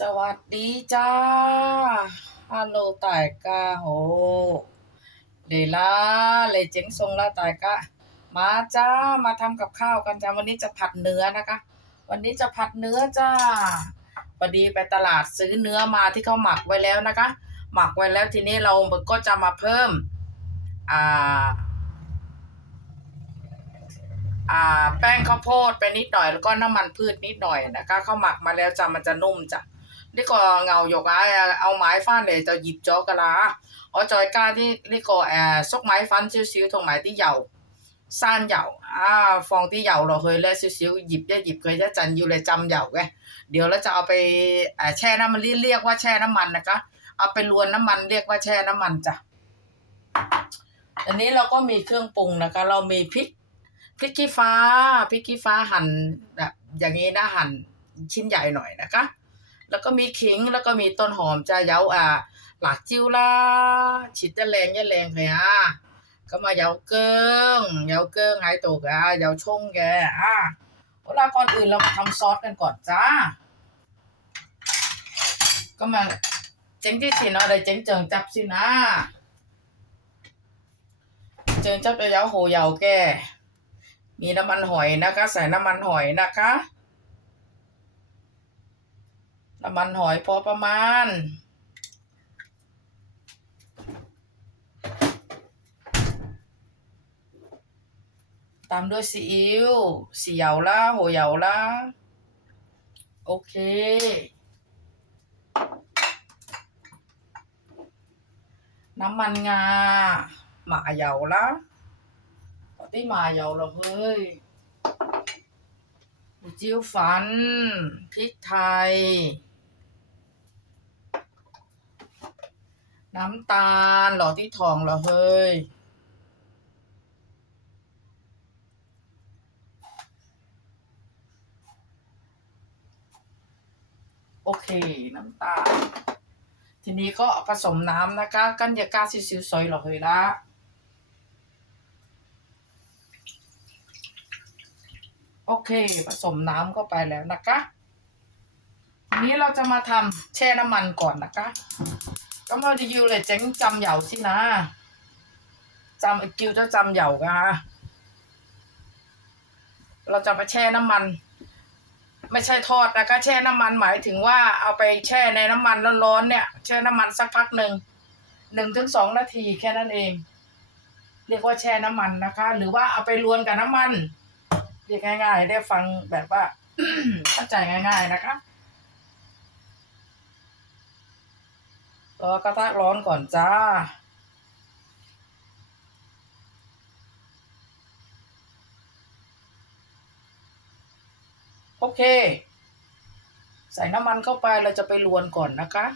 สวัสดีจ้า ฮัลโหลตายกาโหเดลลาเลเจ๋งทรงละตายกะมาจ้า มาทำกับข้าวกันจ้า วันนี้จะผัดเนื้อนะคะ วันนี้จะผัดเนื้อจ้าพอดีไปตลาดซื้อเนื้อมาที่เขาหมักไว้แล้วนะคะ หมักไว้แล้วทีนี้เราก็จะมาเพิ่ม อ่า อ่า แป้งข้าวโพดไปนิดหน่อยแล้วก็น้ำมันพืชนิดหน่อยนะคะ เข้าหมักมาแล้วจ้ะมันจะนุ่มจ้ะ นี่ก็เงาหยกอะเอาไม้ฟันเลยจะหยิบจอกะลาอ๋อจอยก้าที่นี่ก็แอซกไม้ฟันซิ้วๆทงไม้ที่เหยาซ่านเหยาอ่าฟองที่เหยาเราเคยแล้วซิ้วๆหยิบได้หยิบเคยจะจันดี๋ยวเราจะเอาไปแช่น้ำมันเรียกว่าแช่น้ำมันนะคะเอาไปลวนน้ำมันเรียกว่าแช่น้ำมันจ้ะอันนี้เราก็มีเครื่องปรุงนะคะ เรามีพริกพริกขี้ฟ้าพริกขี้ฟ้าหั่นแบบอย่างนี้นะหั่นชิ้นใหญ่หน่อยนะคะ แล้วก็มีขิงแล้วก็มีต้นหอมจะเย้าอ่า หลากจิ้วล่าฉีดจะแรงจะแรงเลยอะก็มาเย้าเกิ้งเย้าเกิ้งหายตกอะเย้าชงแกอะเวลาก่อนอื่นเรามาทำซอสกันก่อนจ้า ก็มาเจ๊งที่สิเนาะอะไรเจ๊งเจิงจับสินะ เจิงจับจะเย้าโหเย้าแกมีน้ำมันหอยนะคะ ใส่น้ำมันหอยนะคะ น้ำมันหอยพอประมาณ ตามด้วยซีอิ๊วสีเหยาละโหเหยาละโอเค น้ำมันงาหมาเหยาละปฏิมาเหยาละเฮ้ยจิ้วฝันพริกไทย น้ำตาลหล่อที่ทองเหรอเฮ้ยโอเค น้ำตาล ทีนี้ก็ผสมน้ำนะคะ กันยากาซิวๆซอยหรอเฮ้ยละโอเค ผสมน้ำเข้าไปแล้วนะคะนี้เราจะมาทำแช่น้ำมันก่อนนะคะ ก็มาดียูเลยเจ๊งจำเหยาสินะจำไอ้กิวจะจำเหยากันฮะเราจะไปแช่น้ำมัน ไม่ใช่ทอดนะคะแช่น้ำมันหมายถึงว่าเอาไปแช่ในน้ำมันร้อนๆเนี่ยแช่น้ำมันสักพักหนึ่งหนึ่งถึงสองนาทีแค่นั้นเอง เรียกว่าแช่น้ำมันนะคะ หรือว่าเอาไปรวนกับน้ำมันเรียกง่าย ๆ ได้ฟังแบบว่าเข้าใจง่าย ๆ นะคะ รอกระทะร้อนก่อนจ้า โอเค ใส่น้ำมันเข้าไปเราจะไปรวนก่อนนะคะ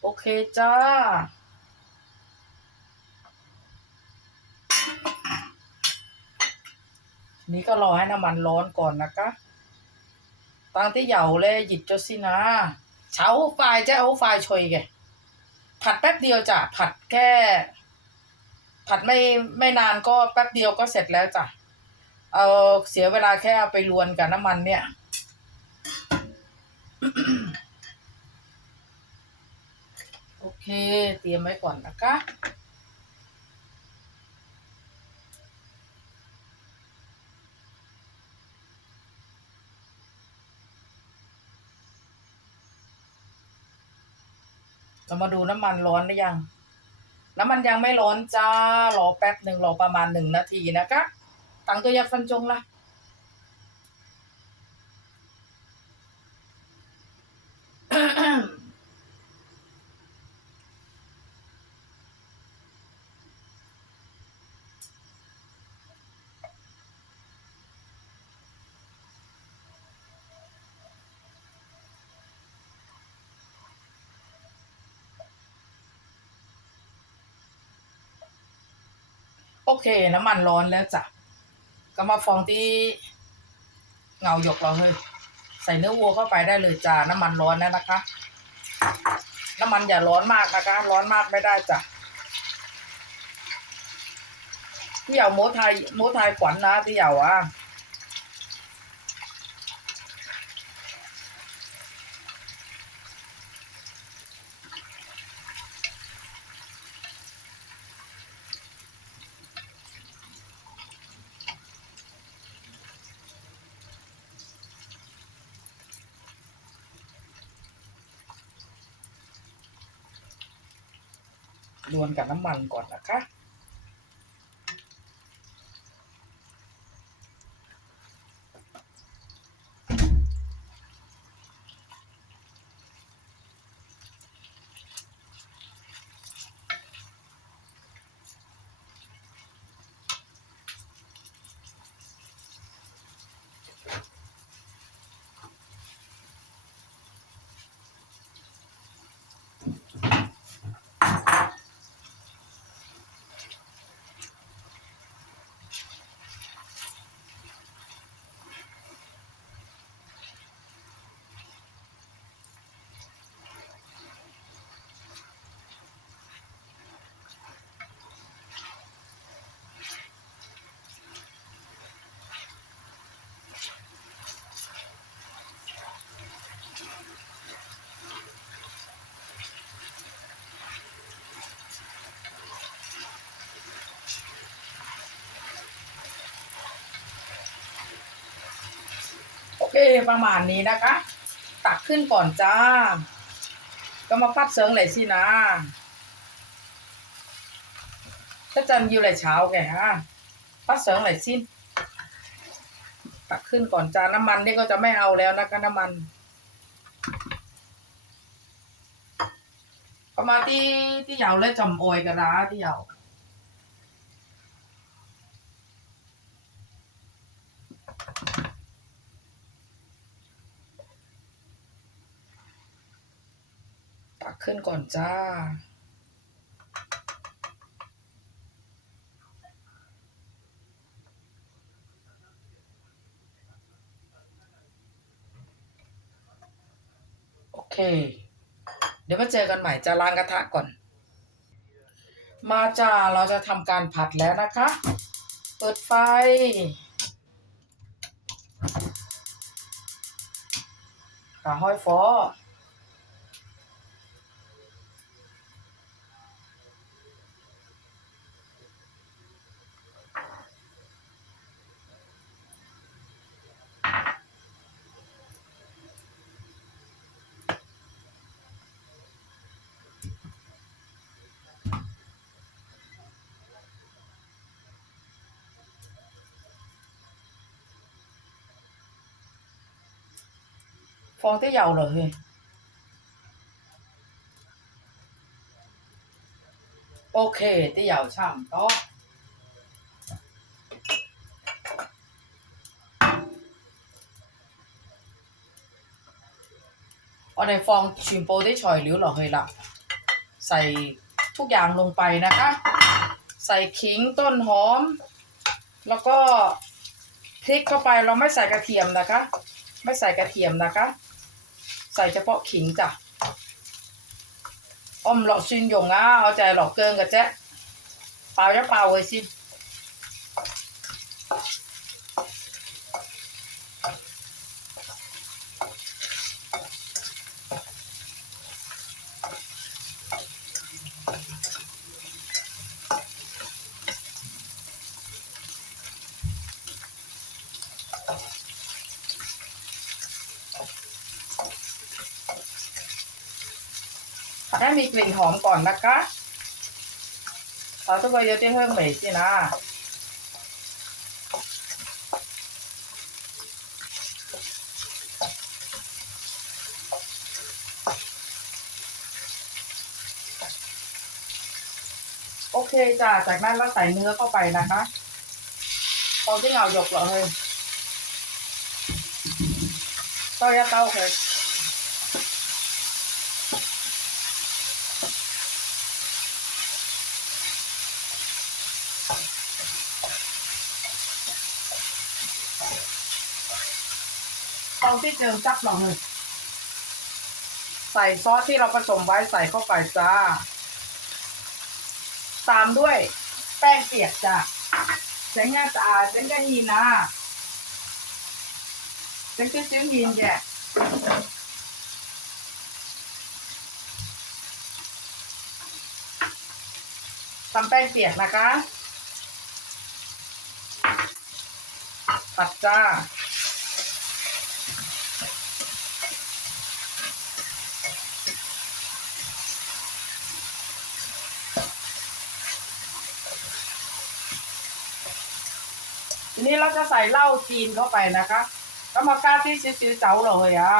โอเคจ้านี้ก็รอให้น้ำมันร้อนก่อนนะคะ ตั้งที่เหยาเลยหยิบจดสินะ เช้าไฟจะเอาไฟชยแกผัดแป๊บเดียวจ้ะผัดแค่ ผัดไม่ไม่นานก็แป๊บเดียวก็เสร็จแล้วจ้ะเอาเสียเวลาแค่เอาไปรวนกับน้ำมันเนี่ยโอเค เตรียมไว้ก่อนนะคะ เรามาดูน้ำมันร้อนหรือยัง น้ำมันยังไม่ร้อนจ้ารอแป๊บหนึ่งรอประมาณหนึ่งนาทีนะคะตั้งตัวยาฟันจงละ โอเค น้ำมันร้อนแล้วจ้ะ ก็มาฟองที่เงาหยกเราเฮ้ยใส่เนื้อวัวเข้าไปได้เลยจ้า น้ำมันร้อนนะนะคะ น้ำมันอย่าร้อนมากนะคะ ร้อนมากไม่ได้จ้ะที่เหยาโมไทยโมไทยขวัญนะที่เหยาอะ ดวนกับน้ำมันก่อนนะคะ เคประมาณนี้นะคะ ตักขึ้นก่อนจ้า ก็มาพัดเซิงเลยสินะถ้าจันอยู่เลยเช้าแกฮะพัดเซิงเลยสิตักขึ้นก่อนจ้าน้ำมันนี่ก็จะไม่เอาแล้วนะคะน้ำมันก็มาที่ที่เหยาเลยจำออยกันนะที่ยาตั ขึ้นก่อนจ้า โอเค เดี๋ยวมาเจอกันใหม่จะล้างกระทะก่อน มาจ้า เราจะทำการผัดแล้วนะคะ เปิดไฟกระห้อยฟอ ปได้ฉ่อยหรือเหรอเฮ้ยล่ะใส่ทุกอย่างลงไปนะคะ ใส่ขิงต้นหอม แล้วก็พริกเข้าไปเราไม่ใส่กระเทียมนะคะ ไม่ใส่กระเทียมนะคะ ใส่เฉพาะขิงจ้ะอ้อมหลอกซินหยงอ่ะเอาใจ ให้มีกลิ่นหอมก่อนนะคะเราต้องไปเยอะที่เพิ่มไปสินะโอเคจ้ะ จากนั้นเราใส่เนื้อเข้าไปนะคะตอนที่เราหยกเหรอเฮ้ยเต้ายาเต้าเคย ที่เจอจับเราเลยใส่ซอสที่เราผสมไว้ใส่เข้าไปจ้า ตามด้วยแป้งเปียกจ้ะเส้นงาสะอาดเส้นกะฮีนะเส้นก็ซื้อฮีนแกทำแป้งเปียกนะคะผัดจ้า ทีนี้เราจะใส่เหล้าจีนเข้าไปนะคะก็มากาที่ซิวๆเจ้าเลยอะ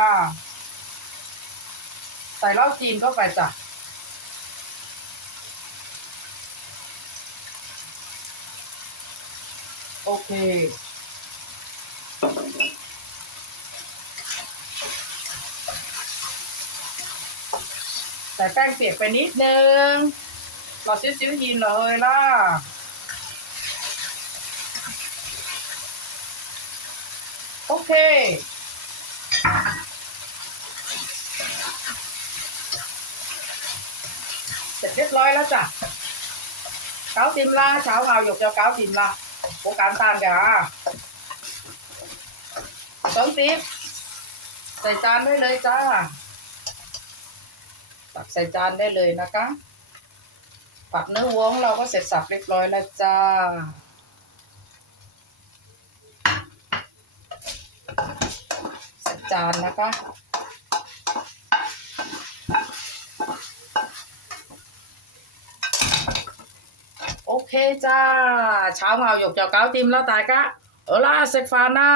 ใส่เหล้าจีนเข้าไปจ้ะโอเคใส่แป้งเปียกไปนิดนึงเราซิ้วๆยินเลยล่ะ โอ เค เสร็จเรียบร้อยแล้วจ้ะเก้าติมละเช้าเอาหยกจะเก้าติมละโปรการตานเดี๋ยวอะสองติมใส่จานได้เลยจ้า ตักใส่จานได้เลยนะคะผัดเนื้อวัวของเราก็เสร็จสับเรียบร้อยแล้วจ้าจานนะคะ โอเคจ้า เช้าเงาหยกเจ้าเก้าติมแล้วตายกะ เออล่าเซกฟาน่า